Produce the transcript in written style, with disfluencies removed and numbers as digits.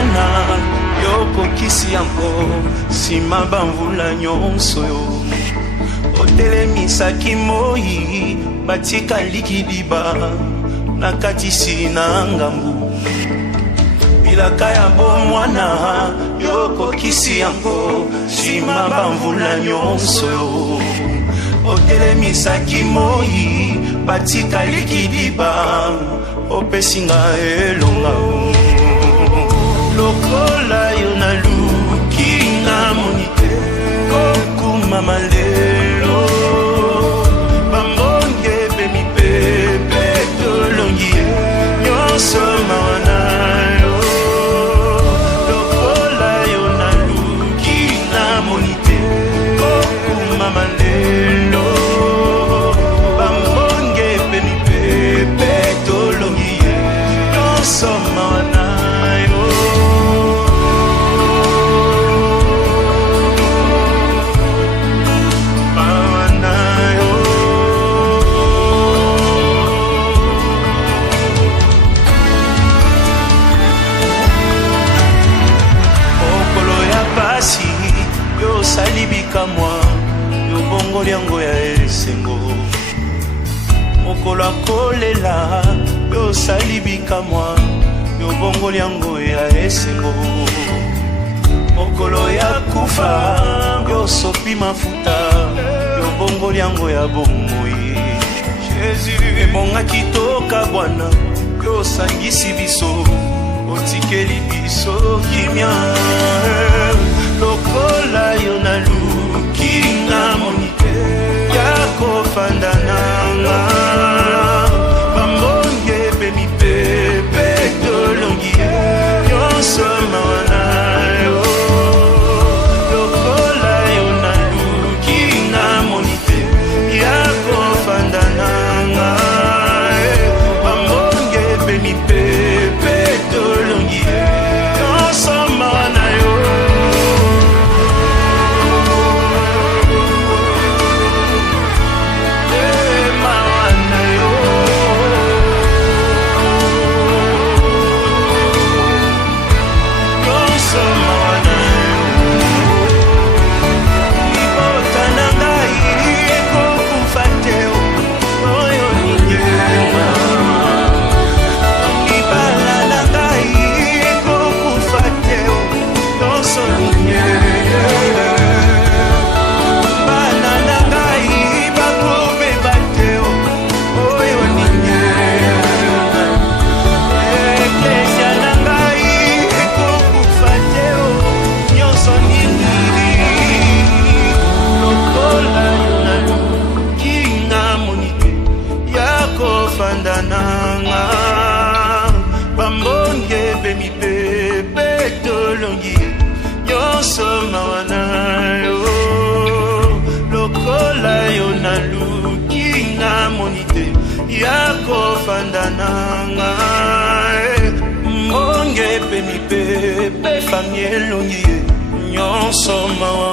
mwana yoko kisi yango sima bamvula nyonso yo otelemisaki moi batika likidiba na katisi na ngambu bilaka ya bomwana yoko kisi yango sima bamvula nyonso yo otelemisaki moi batika likidiba opesinga elonga lokola yo naluki na monite kokuma malelo bambonge bemipepe tolongi nyonso mawana yo lokola yo naluki na monite kokuma malelo bambonge bemipepe tolongi nyonso mawana salibika mwa yo bongo lyango ya esengo mokolo akolela yo salibika mwa yo bongo lyango ya esengo mokolo ya kufa yo sopi mafuta yo bongo lyango ya bomoi Jésus ebonga kitoka bwana yo sangisi biso otikeli biso kimia lokola yo naluki na monite yako fanda nanga bambonge bemipepe tolongi nyonso mawana yo lokola yo naluki na monite yako fanda nanga bambonge bemipepe tolongi nyonso mawana yo bambonge bemipepe tolongi nyonso mawana yo lokola yo naluki na monite yako fanda nanga mbonge bemipepe fami elongi nyonso mawana